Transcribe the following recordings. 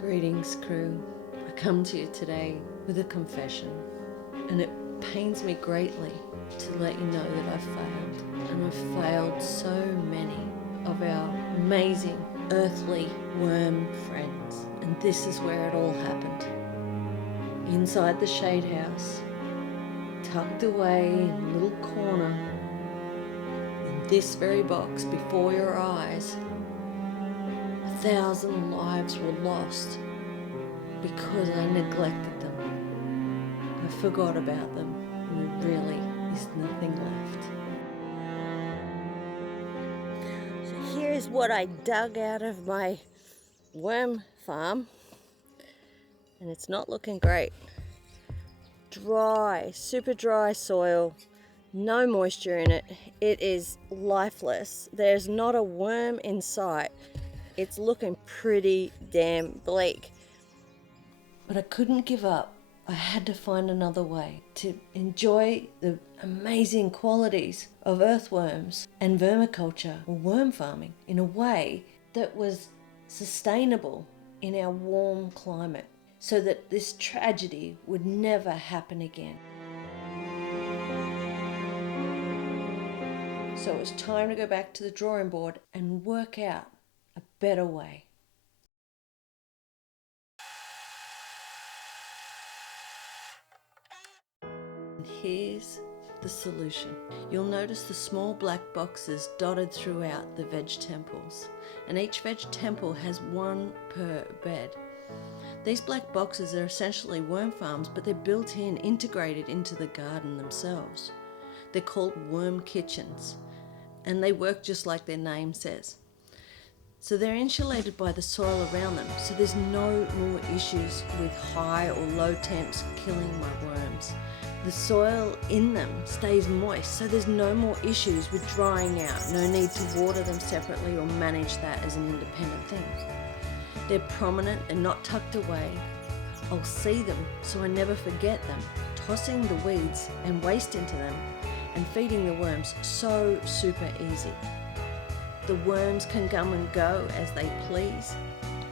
Greetings, crew. I come to you today with a confession, and it pains me greatly to let you know that I've failed. And I've failed so many of our amazing earthly worm friends. And this is where it all happened. Inside the shade house, tucked away in a little corner, in this very box before your eyes, 1,000 lives were lost because I neglected them. I forgot about them, and there really is nothing left. So here's what I dug out of my worm farm, and it's not looking great. Dry, super dry soil, no moisture in it. It is lifeless. There's not a worm in sight. It's looking pretty damn bleak. But I couldn't give up. I had to find another way to enjoy the amazing qualities of earthworms and vermiculture or worm farming in a way that was sustainable in our warm climate, so that this tragedy would never happen again. So it was time to go back to the drawing board and work out a better way. And here's the solution. You'll notice the small black boxes dotted throughout the veg temples, and each veg temple has one per bed. These black boxes are essentially worm farms, but they're built in, integrated into the garden themselves. They're called worm kitchens, and they work just like their name says. So they're insulated by the soil around them, so there's no more issues with high or low temps killing my worms. The soil in them stays moist, so there's no more issues with drying out, no need to water them separately or manage that as an independent thing. They're prominent and not tucked away. I'll see them so I never forget them, tossing the weeds and waste into them and feeding the worms so super easy. The worms can come and go as they please.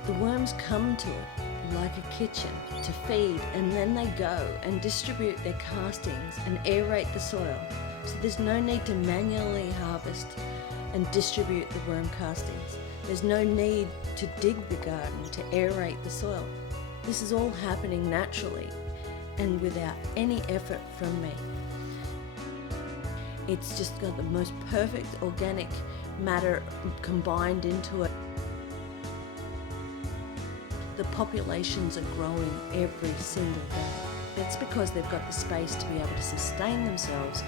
The worms come to it like a kitchen to feed, and then they go and distribute their castings and aerate the soil. So there's no need to manually harvest and distribute the worm castings. There's no need to dig the garden to aerate the soil. This is all happening naturally and without any effort from me. It's just got the most perfect organic matter combined into it. The populations are growing every single day. That's because they've got the space to be able to sustain themselves.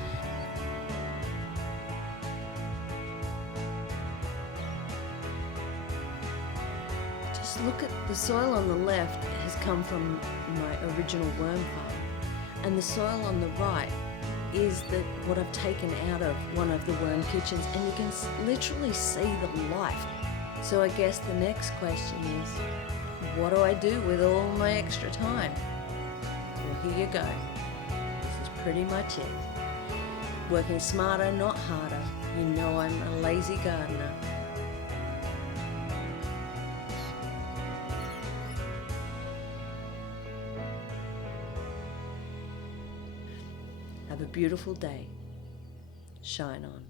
Just look at the soil on the left has come from my original worm farm, and the soil on the right is what I've taken out of one of the worm kitchens, and you can literally see the life. So I guess the next question is, what do I do with all my extra time? Well, here you go. This is pretty much it. Working smarter, not harder. You know I'm a lazy gardener. Have a beautiful day. Shine on.